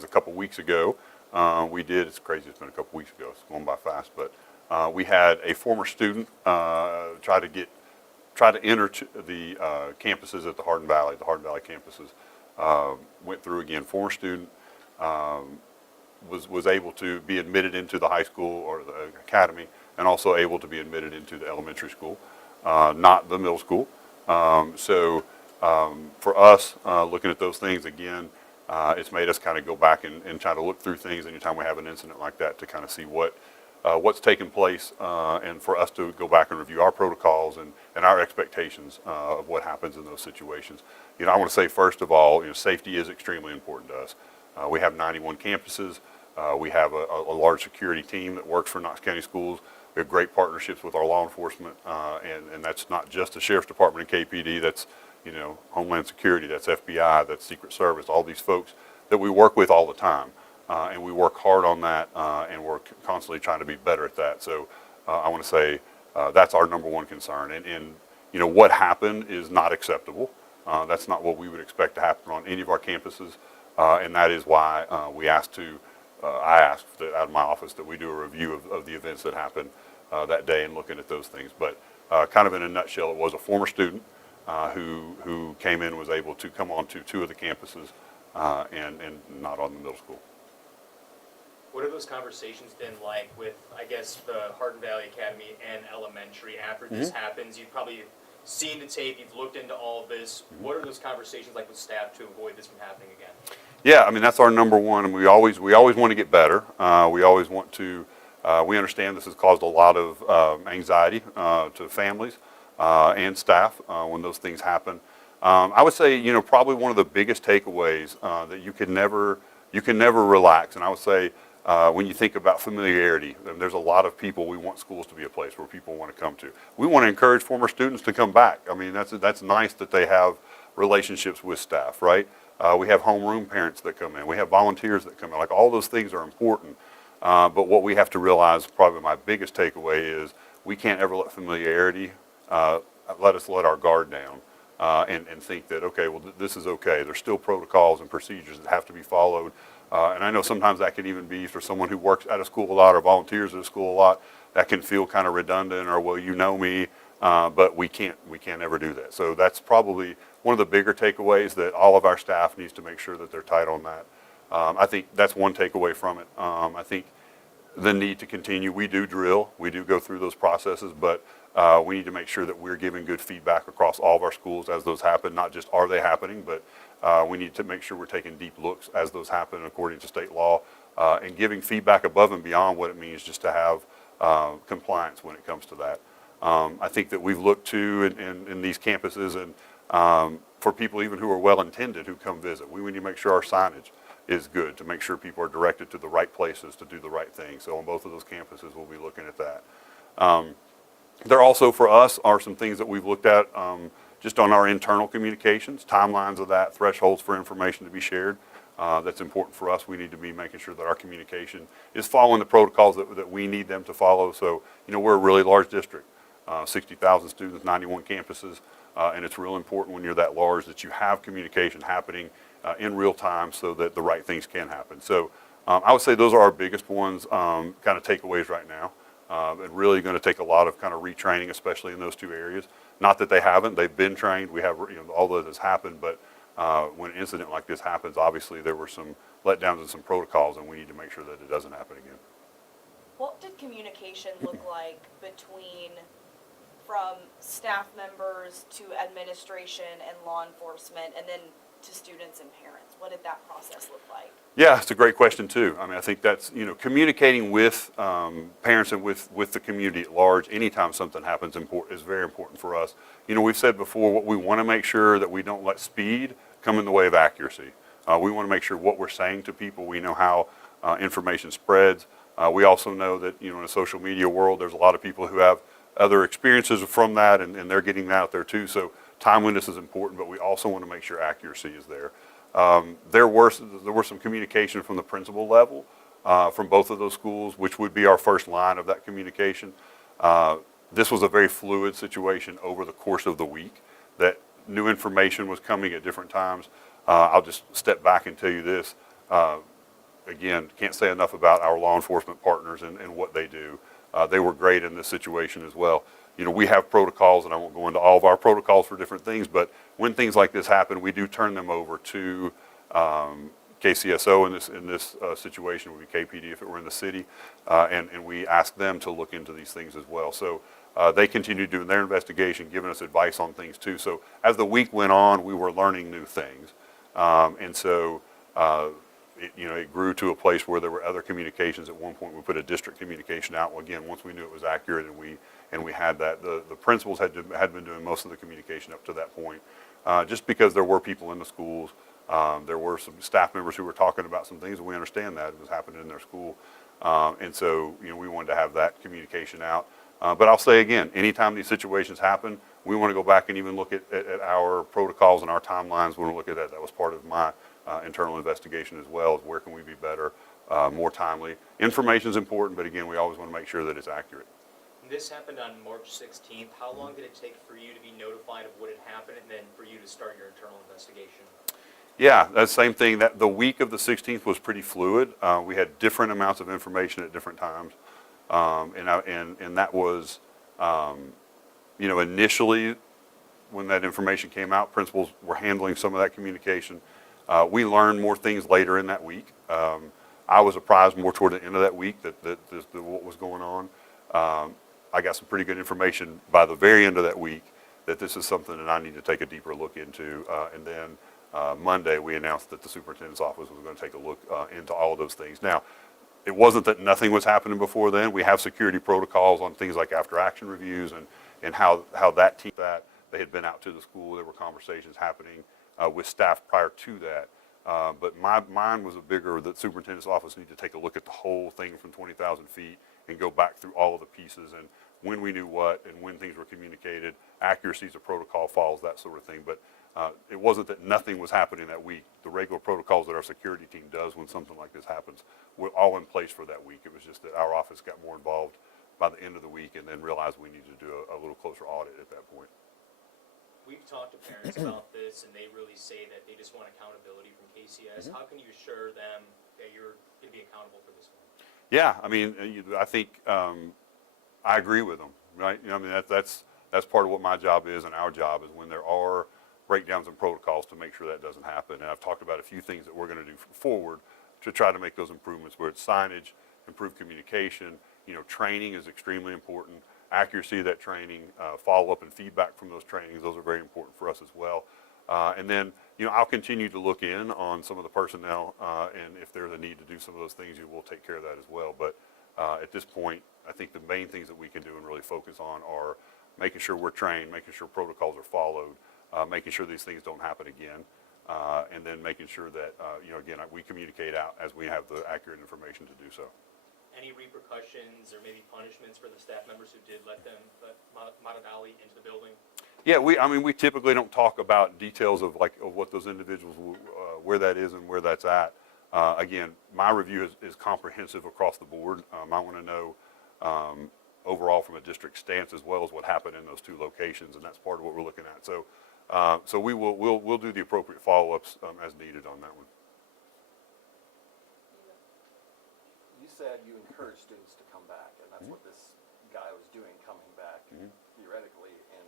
things. A couple weeks ago, it's crazy, it's been a couple weeks ago, it's going by fast, but we had a former student try to enter the campuses at the Hardin Valley campuses. Went through again, former student, was able to be admitted into the high school or the academy, and also able to be admitted into the elementary school, not the middle school. For us, looking at those things again, it's made us kind of go back and try to look through things anytime we have an incident like that to kind of see what's taken place, and for us to go back and review our protocols and our expectations of what happens in those situations. You know, I want to say first of all, you know, safety is extremely important to us. We have 91 campuses. We have a large security team that works for Knox County Schools. We have great partnerships with our law enforcement, and that's not just the Sheriff's Department and KPD. That's, you know, Homeland Security, that's FBI, that's Secret Service, all these folks that we work with all the time. And we work hard on that, and we're constantly trying to be better at that. So I want to say that's our number one concern. And you know, what happened is not acceptable. That's not what we would expect to happen on any of our campuses, and that is why I asked out of my office that we do a review of the events that happened that day and looking at those things. But kind of in a nutshell, it was a former student who came in and was able to come onto 2 of the campuses and not on the middle school. What have those conversations been like with, I guess, the Hardin Valley Academy and elementary after this happens? You've probably seen the tape, you've looked into all of this. What are those conversations like with staff to avoid this from happening again? Yeah, I mean, that's our number one, and we always want to get better. We always want to, we understand this has caused a lot of anxiety to families and staff when those things happen. I would say, you know, probably one of the biggest takeaways that you can never relax, and I would say, when you think about familiarity, there's a lot of people, we want schools to be a place where people want to come to. We want to encourage former students to come back. I mean, that's nice that they have relationships with staff, right? We have homeroom parents that come in. We have volunteers that come in. Like, all those things are important. But what we have to realize, probably my biggest takeaway, is we can't ever let familiarity let our guard down and think that, okay, well, this is okay. There's still protocols and procedures that have to be followed. And I know sometimes that can even be for someone who works at a school a lot or volunteers at a school a lot, that can feel kind of redundant or, well, you know me, but we can't ever do that. So that's probably one of the bigger takeaways, that all of our staff needs to make sure that they're tight on that. I think that's one takeaway from it. I think the need to continue, we do drill, we do go through those processes, but we need to make sure that we're giving good feedback across all of our schools as those happen, not just are they happening, but we need to make sure we're taking deep looks as those happen according to state law, and giving feedback above and beyond what it means just to have compliance when it comes to that. I think that we've looked to in these campuses, and for people even who are well-intended who come visit, we need to make sure our signage is good, to make sure people are directed to the right places to do the right thing. So on both of those campuses, we'll be looking at that. There also, for us, are some things that we've looked at just on our internal communications, timelines of that, thresholds for information to be shared. That's important for us. We need to be making sure that our communication is following the protocols that we need them to follow. So, you know, we're a really large district, 60,000 students, 91 campuses, and it's real important when you're that large that you have communication happening in real time so that the right things can happen. So I would say those are our biggest ones, kind of takeaways right now. And really going to take a lot of kind of retraining, especially in those 2 areas. Not that they haven't; they've been trained. We have, you know, all that has happened. But when an incident like this happens, obviously there were some letdowns and some protocols, and we need to make sure that it doesn't happen again. What did communication look like from staff members to administration and law enforcement, and then to students and parents? What did that process look like? Yeah, it's a great question too. I mean, I think that's, you know, communicating with parents and with the community at large anytime something happens is very important for us. You know, we've said before, what we want to make sure that we don't let speed come in the way of accuracy. We want to make sure what we're saying to people, we know how information spreads. We also know that, you know, in a social media world, there's a lot of people who have other experiences from that, and they're getting that out there too. So timeliness is important, but we also want to make sure accuracy is there. There were some communication from the principal level from both of those schools, which would be our first line of that communication. This was a very fluid situation over the course of the week, that new information was coming at different times. I'll just step back and tell you this. again, can't say enough about our law enforcement partners and what they do. They were great in this situation as well. You know, we have protocols, and I won't go into all of our protocols for different things, but when things like this happen, we do turn them over to KCSO in this situation. Would be KPD if it were in the city, and we ask them to look into these things as well. So they continue doing their investigation, giving us advice on things too. So as the week went on, we were learning new things, and so it grew to a place where there were other communications. At one point, we put a district communication out. Well, again, once we knew it was accurate, and we had that, the principals had been doing most of the communication up to that point, just because there were people in the schools. There were some staff members who were talking about some things, and we understand that it was happening in their school, and so we wanted to have that communication out. But I'll say again, anytime these situations happen, we want to go back and even look at our protocols and our timelines. We want to look at that. That was part of my internal investigation as well, is where can we be better, more timely. Information is important, but again, we always want to make sure that it's accurate. This happened on March 16th. How long did it take for you to be notified of what had happened and then for you to start your internal investigation? Yeah, that same thing. That the week of the 16th was pretty fluid. We had different amounts of information at different times, and that was, initially when that information came out, principals were handling some of that communication. We learned more things later in that week. I was apprised more toward the end of that week that what was going on. I got some pretty good information by the very end of that week that this is something that I need to take a deeper look into. And then Monday, we announced that the superintendent's office was going to take a look into all of those things. Now, it wasn't that nothing was happening before then. We have security protocols on things like after-action reviews and how that team, that they had been out to the school. There were conversations happening with staff prior to that. But mine was a bigger, the superintendent's office needed to take a look at the whole thing from 20,000 feet and go back through all of the pieces and when we knew what and when things were communicated, accuracies of protocol follows, that sort of thing. But it wasn't that nothing was happening that week. The regular protocols that our security team does when something like this happens were all in place for that week. It was just that our office got more involved by the end of the week and then realized we needed to do a little closer audit at that point. We've talked to parents about this, and they really say that they just want accountability from KCS. How can you assure them that you're going to be accountable for this one? Yeah, I mean, I think I agree with them, right? That's part of what my job is, and our job is when there are breakdowns in protocols to make sure that doesn't happen. And I've talked about a few things that we're going to do forward to try to make those improvements, where it's signage, improved communication. Training is extremely important. Accuracy of that training, follow-up and feedback from those trainings, those are very important for us as well. And then, I'll continue to look in on some of the personnel, and if there's a need to do some of those things, we'll take care of that as well. But at this point, I think the main things that we can do and really focus on are making sure we're trained, making sure protocols are followed, making sure these things don't happen again, and then making sure that, again, we communicate out as we have the accurate information to do so. Any repercussions or maybe punishments for the staff members who did let Mater Valley into the building? Yeah, we typically don't talk about details of what those individuals, where that is and where that's at. Again, my review is comprehensive across the board. I want to know overall from a district stance as well as what happened in those two locations, and that's part of what we're looking at. So, we'll do the appropriate follow-ups as needed on that one. You said you encourage students to come back, and that's what this guy was doing, coming back theoretically and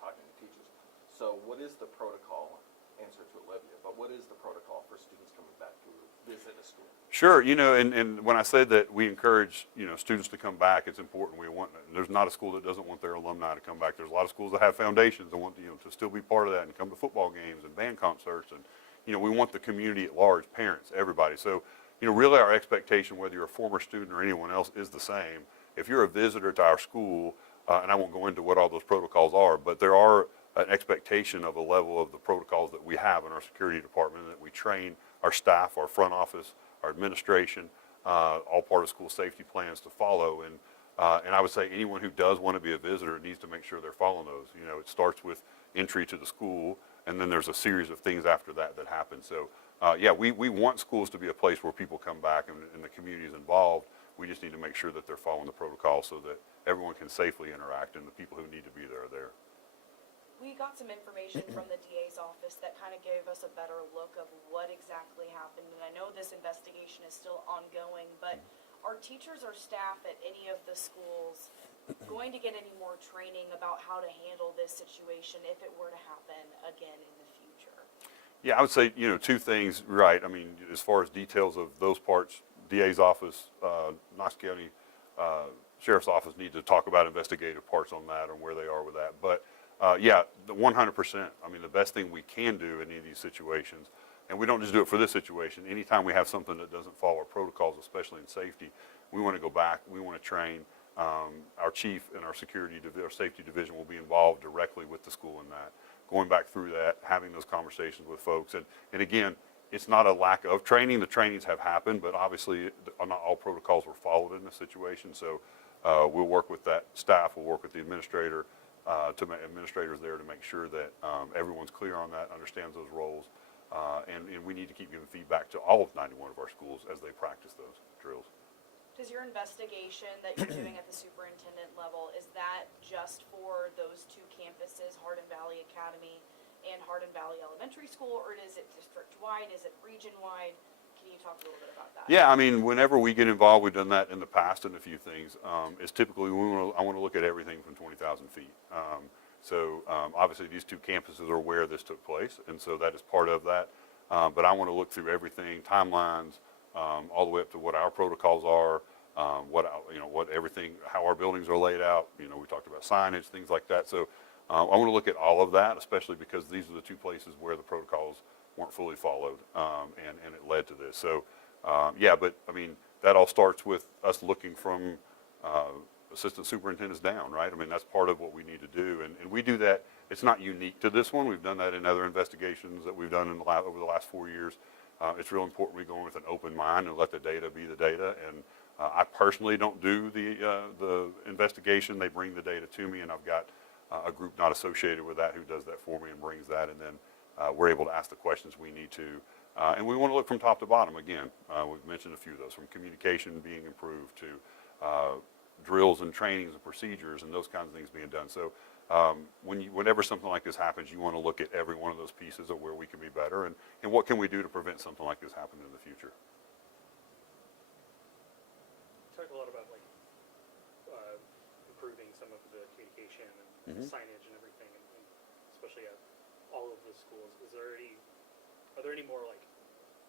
talking to teachers. So what is the protocol, answer to Olivia, but what is the protocol for students coming back to visit a school? Sure, and when I said that we encourage, students to come back, it's important. There's not a school that doesn't want their alumni to come back. There's a lot of schools that have foundations that want, to still be part of that and come to football games and band concerts. And, we want the community at large, parents, everybody. So, really our expectation, whether you're a former student or anyone else, is the same. If you're a visitor to our school, and I won't go into what all those protocols are, but there are an expectation of a level of the protocols that we have in our security department, that we train our staff, our front office, our administration, all part of school safety plans to follow. And I would say anyone who does want to be a visitor needs to make sure they're following those. It starts with entry to the school, and then there's a series of things after that happen. So, we want schools to be a place where people come back and the community is involved. We just need to make sure that they're following the protocol so that everyone can safely interact and the people who need to be there are there. We got some information from the DA's office that kind of gave us a better look of what exactly happened. And I know this investigation is still ongoing, but are teachers or staff at any of the schools going to get any more training about how to handle this situation if it were to happen again in the future? Yeah, I would say, two things, right. I mean, as far as details of those parts, DA's office, Knox County Sheriff's Office need to talk about investigative parts on that and where they are with that. But yeah, 100%. I mean, the best thing we can do in any of these situations, and we don't just do it for this situation, anytime we have something that doesn't follow our protocols, especially in safety, we want to go back, we want to train. Our chief and our safety division will be involved directly with the school in that, going back through that, having those conversations with folks. And again, it's not a lack of training. The trainings have happened, but obviously not all protocols were followed in this situation. So we'll work with that staff, we'll work with the administrators there to make sure that everyone's clear on that, understands those roles. And we need to keep giving feedback to all of 91 of our schools as they practice those drills. Does your investigation that you're doing at the superintendent level, is that just for those two campuses, Hardin Valley Academy and Hardin Valley Elementary School, or is it district-wide, is it region-wide? Can you talk a little bit about that? Yeah, I mean, whenever we get involved, we've done that in the past in a few things. It's typically, I want to look at everything from 20,000 feet. Obviously these two campuses are where this took place, and so that is part of that. But I want to look through everything, timelines, all the way up to what our protocols are, how our buildings are laid out. We talked about signage, things like that. So I want to look at all of that, especially because these are the two places where the protocols weren't fully followed, and it led to this. So yeah, but I mean, that all starts with us looking from assistant superintendents down, right? I mean, that's part of what we need to do, and we do that. It's not unique to this one. We've done that in other investigations that we've done over the last 4 years. It's real important we go in with an open mind and let the data be the data. And I personally don't do the investigation. They bring the data to me, and I've got a group not associated with that who does that for me and brings that, and then we're able to ask the questions we need to. And we want to look from top to bottom again. We've mentioned a few of those, from communication being improved to drills and trainings and procedures and those kinds of things being done. So whenever something like this happens, you want to look at every one of those pieces of where we can be better and what can we do to prevent something like this happening in the future. Talk a lot about improving some of the communication and signage and everything, and especially at all of the schools. Are there any more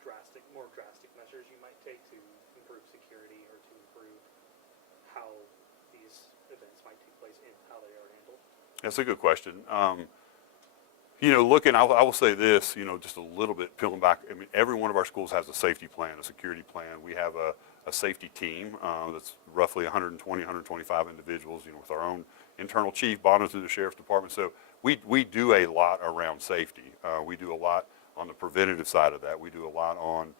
drastic measures you might take to improve security or to improve how these events might take place and how they are handled? That's a good question. I will say this, just a little bit peeling back. I mean, every one of our schools has a safety plan, a security plan. We have a safety team that's roughly 120, 125 individuals, with our own internal chief, bonded through the sheriff's department. So we do a lot around safety. We do a lot on the preventative side of that. We do a lot on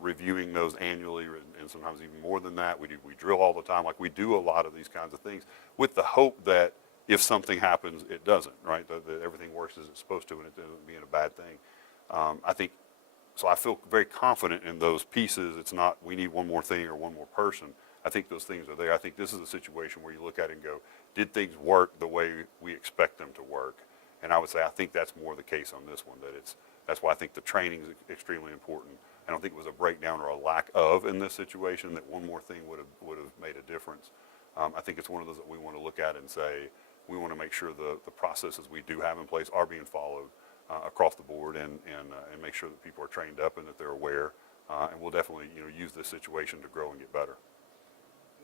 reviewing those annually, and sometimes even more than that. We drill all the time. We do a lot of these kinds of things with the hope that if something happens, it doesn't, right? That everything works as it's supposed to, and it doesn't being a bad thing. I feel very confident in those pieces. It's not we need one more thing or one more person. I think those things are there. I think this is a situation where you look at it and go, did things work the way we expect them to work? And I would say I think that's more the case on this one. That's why I think the training is extremely important. I don't think it was a breakdown or a lack of in this situation that one more thing would have made a difference. I think it's one of those that we want to look at and say we want to make sure the processes we do have in place are being followed across the board, and make sure that people are trained up and that they're aware. And we'll definitely use this situation to grow and get better.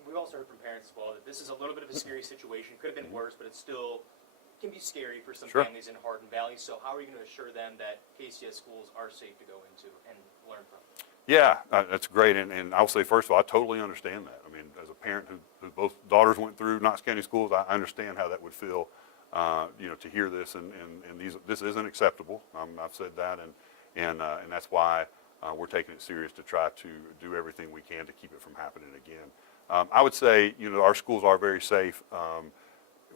We've also heard from parents as well that this is a little bit of a scary situation. Could have been worse, but it still can be scary for some Sure. families in Hardin Valley. So how are you going to assure them that KCS schools are safe to go into and learn from? Yeah, that's great. And I'll say, first of all, I totally understand that. I mean, as a parent who both daughters went through Knox County schools, I understand how that would feel, to hear this. And this isn't acceptable. I've said that. And that's why we're taking it serious to try to do everything we can to keep it from happening again. I would say, our schools are very safe.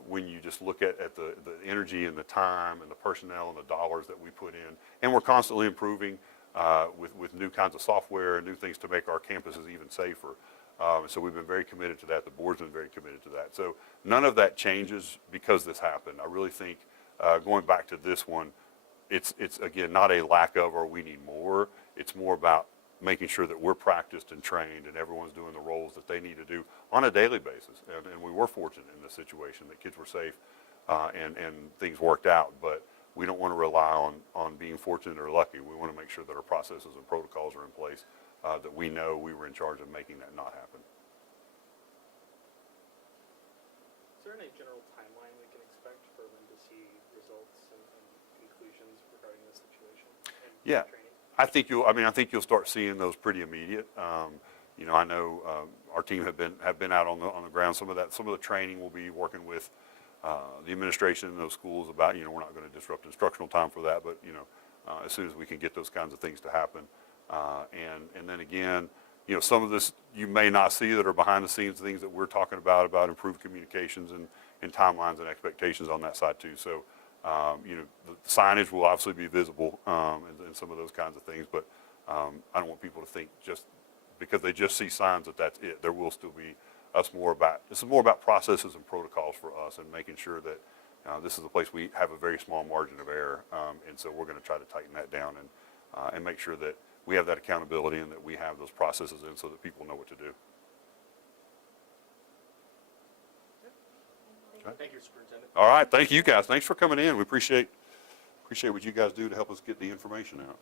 When you just look at the energy and the time and the personnel and the dollars that we put in. And we're constantly improving with new kinds of software and new things to make our campuses even safer. So we've been very committed to that. The board's been very committed to that. So none of that changes because this happened. I really think going back to this one, it's again, not a lack of or we need more. It's more about making sure that we're practiced and trained and everyone's doing the roles that they need to do on a daily basis. And we were fortunate in this situation that kids were safe and things worked out. But we don't want to rely on being fortunate or lucky. We want to make sure that our processes and protocols are in place, that we know we were in charge of making that not happen. Is there any general timeline we can expect for when to see results and conclusions regarding this situation? And Yeah. training? I think you'll start seeing those pretty immediate. I know our team have been out on the ground. Some of the training will be working with the administration in those schools about, we're not going to disrupt instructional time for that, but as soon as we can get those kinds of things to happen, and then again, some of this you may not see that are behind the scenes things that we're talking about improved communications and timelines and expectations on that side too. So. The signage will obviously be visible and some of those kinds of things, but I don't want people to think just because they just see signs that's it. There will still be this is more about processes and protocols for us and making sure that this is a place we have a very small margin of error, and so we're going to try to tighten that down and make sure that we have that accountability and that we have those processes in so that people know what to do. Thank you, Superintendent. All right, thank you guys. Thanks for coming in. We appreciate what you guys do to help us get the information out.